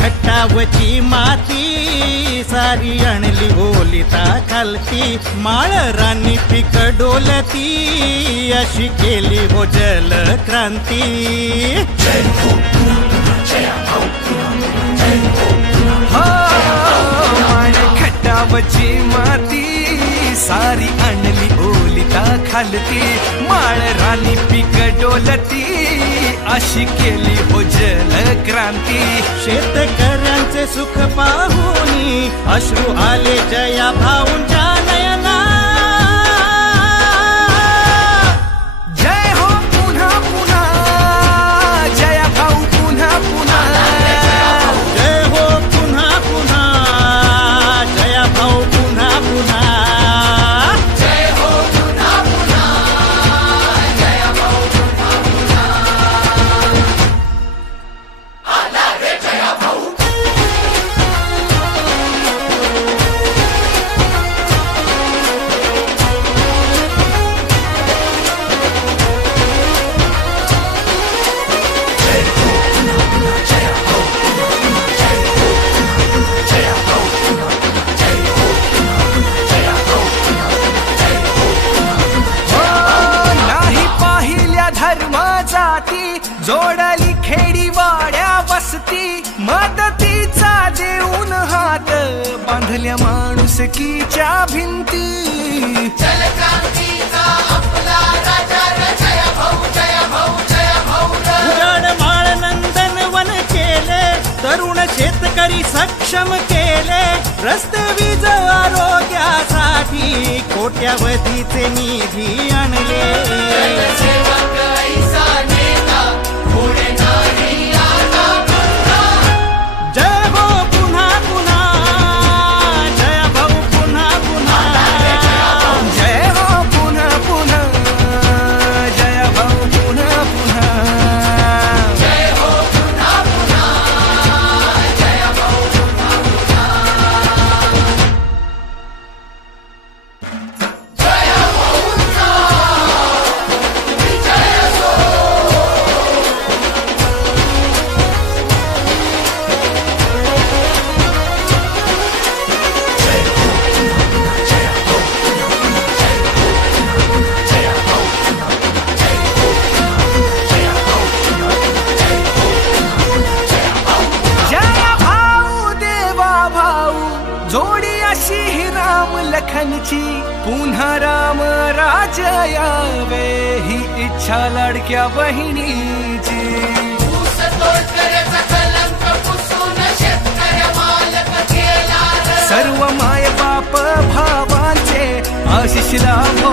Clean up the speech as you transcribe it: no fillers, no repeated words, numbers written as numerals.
खट्टावची माती सारी आणली ओलिता खालती माळ रानी पीक डोलती अशी केली हो जल क्रांती खट्टावची माती सारी आणली ओलिता खालती माळ रानी पीक डोलती अशी केली हो जल क्रांती शेतकऱ्यांचे सुख पाहुनी अश्रू आले जया भाऊंच्या नयना जय हो पुन्हा पुन्हा जया भाऊ पुन्हा पुन्हा जय हो पुन्हा पुन्हा जया भाऊ पुन्हा पुन्हा जय हो पुन्हा पुन्हा जया भाऊ पुन्हा पुन्हा आला रे जया भाऊ जोडली खेडी वाड्या वस्ती मदतीचा देऊन हात बांधल्या माणुसकीच्या भिंती जलक्रांतीचा आपला राजा जय भाऊ जय भाऊ जय भाऊ उजाड माळ नंदनवन केले तरुण शेतकरी सक्षम केले रस्ते वीज आरोग्यासाठी कोट्यावधीचे निधी आणले सेवक ऐसा नेता पुढे नाही आता पुन्हा जय हो पुन्हा पुन्हा जय भाऊ पुन्हा पुन्हा जय हो पुन्हा पुन्हा जय भाऊ पुन्हा पुन्हा जय हो पुन्हा पुन्हा जय भाऊ पुन्हा पुन्हा जय भाऊचा विजय असो जय भाऊ देवा भाऊ जोडी अशी ही राम लखनची पुन्हा राम राज यावे ही इच्छा लाडक्या बहिणीची ऊस तोडकऱ्याचा कलंक पुसून शेतकऱ्या मालक केला रे. सर्व माय बाप भावांचे आशिष लाभो